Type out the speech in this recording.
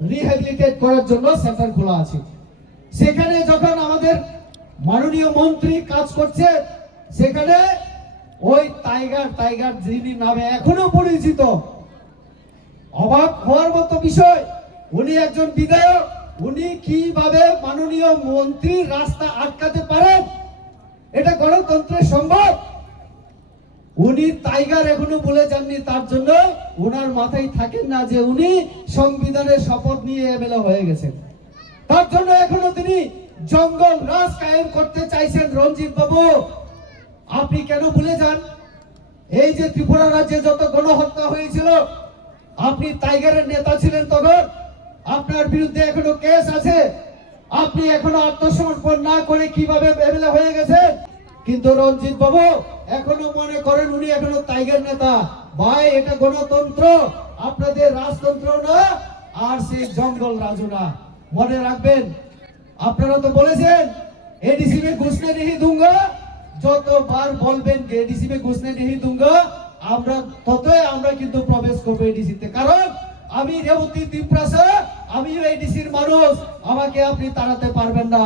Rehabilitate করার জন্য centre খোলা আছে। সেখানে যখন আমাদের মাননীয় মন্ত্রী কাজ করছে, সেখানে ওই টাইগার টাইগার যিনি নামে এখনও পরিচিত, অবাক হওয়ার মতো বিষয়, উনি একজন বিধায়ক, উনি কীভাবে মাননীয় মন্ত্রী রাস্তা আটকাতে পারেন? এটা গণতন্ত্রের সম্ভব? উনি টাইগার এখনও বলে যাননি, তার জন্য ওনার মাথায় থাকেন না যে উনি সংবিধানের শপথ নিয়ে এমএলএ হয়ে গেছেন। তার জন্য এখনও তিনি জঙ্গল রাজ কায়েম করতে চাইছেন রঞ্জিত বাবু। আপনি কেন ভুলে যান? এই যে ত্রিপুরা রাজ্যে যত গণহত্যা হয়েছিল, আপনি টাইগারের নেতা ছিলেন তখন। আপনার বিরুদ্ধে এখনও কেস আছে। আপনি এখনও আত্মসমর্পণ না করে কীভাবে এমএলএ হয়ে গেছেন? কিন্তু রঞ্জিত বাবু এখনও মনে করেন উনি এখনও টাইগার নেতা। ভাই, এটা গণতন্ত্র। আপনাদের রাজতন্ত্র না, আর সেই জঙ্গল রাজু না। মনে রাখবেন, আপনারা তো বলেছেন এডিসি মে ঘুষনে নেহি দুঙ্গা। যতবার বলবেন যে এডিসি মে ঘুষনে নেহি দুঙ্গা, আমরা ততই আমরা কিন্তু প্রবেশ করব এডিসিতে কারণ, আমি রেবতী দ্বীপরাসা আমিও এডিসির মানুষ। আমাকে আপনি তাড়াতে পারবেন না।